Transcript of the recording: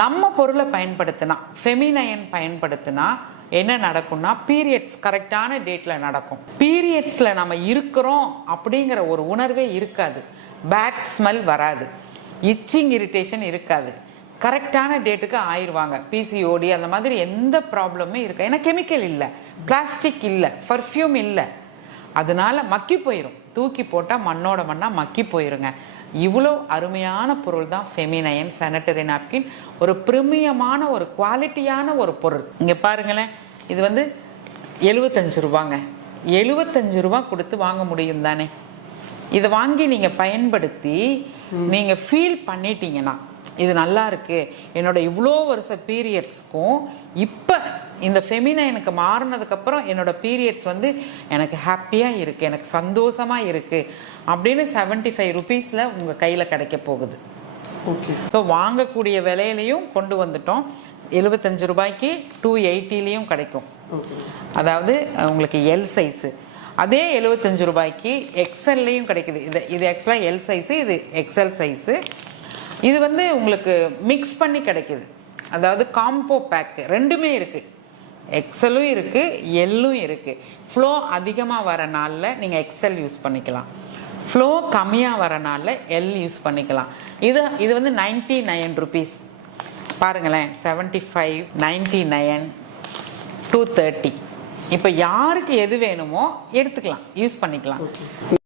நம்ம பொருளை பயன்படுத்தினா ஃபெமினைன் பயன்படுத்தினா என்ன நடக்கும்னா பீரியட்ஸ் கரெக்டான டேட்ல நடக்கும். பீரியட்ஸ்ல நம்ம இருக்கிறோம் அப்படிங்கிற ஒரு உணர்வே இருக்காது. பேட் ஸ்மெல் வராது, இச்சிங் இரிட்டேஷன் இருக்காது. கரெக்டான டேட்டுக்கு ஆயிடுவாங்க. பிசிஓடி அந்த மாதிரி எந்த ப்ராப்ளமே இருக்கு. ஏன்னா கெமிக்கல் இல்லை, பிளாஸ்டிக் இல்லை, பர்ஃப்யூம் இல்லை. அதனால மக்கி போயிடும். தூக்கி போட்டால் மண்ணோட மண்ணா மக்கி போயிருங்க. இவ்வளோ அருமையான பொருள் தான் ஃபெமினைன் சானிட்டரி நாப்கின். ஒரு பிரீமியமான ஒரு குவாலிட்டியான ஒரு பொருள். இங்கே பாருங்களேன், இது வந்து 75 ரூபாங்க. 75 ரூபா கொடுத்து வாங்க முடியும் தானே? இதை வாங்கி நீங்கள் பயன்படுத்தி நீங்கள் ஃபீல் பண்ணிட்டீங்கன்னா இது நல்லா இருக்கு, என்னோட இவ்வளோ வருஷ பீரியட்ஸ்க்கும் இப்போ இந்த ஃபெமினைனுக்கு மாறினதுக்கப்புறம் என்னோட பீரியட்ஸ் வந்து எனக்கு ஹாப்பியாக இருக்கு, எனக்கு சந்தோஷமா இருக்கு அப்படின்னு 75 ருபீஸில் உங்கள் கையில் கிடைக்க போகுது. ஓகே. ஸோ வாங்கக்கூடிய விலையிலையும் கொண்டு வந்துட்டோம். 75 ரூபாய்க்கு 280லையும் கிடைக்கும். அதாவது உங்களுக்கு எல் சைஸு. அதே 75 ரூபாய்க்கு எக்ஸ்எல்லையும் கிடைக்குது. இது ஆக்சுவலாக எல் சைஸு, இது எக்ஸ்எல் சைஸு. இது வந்து உங்களுக்கு மிக்ஸ் பண்ணி கிடைக்குது. அதாவது காம்போ பேக் ரெண்டுமே இருக்கு. எக்ஸலும் இருக்கு, எல்லும் இருக்கு. ஃப்ளோ அதிகமாக வர நாளில் நீங்கள் எக்ஸல் யூஸ் பண்ணிக்கலாம், ஃப்ளோ கம்மியாக வர நாளில் எல் யூஸ் பண்ணிக்கலாம். இது வந்து 99 ருபீஸ். பாருங்களேன், 75, 99, 230. இப்போ யாருக்கு எது வேணுமோ எடுத்துக்கலாம், யூஸ் பண்ணிக்கலாம்.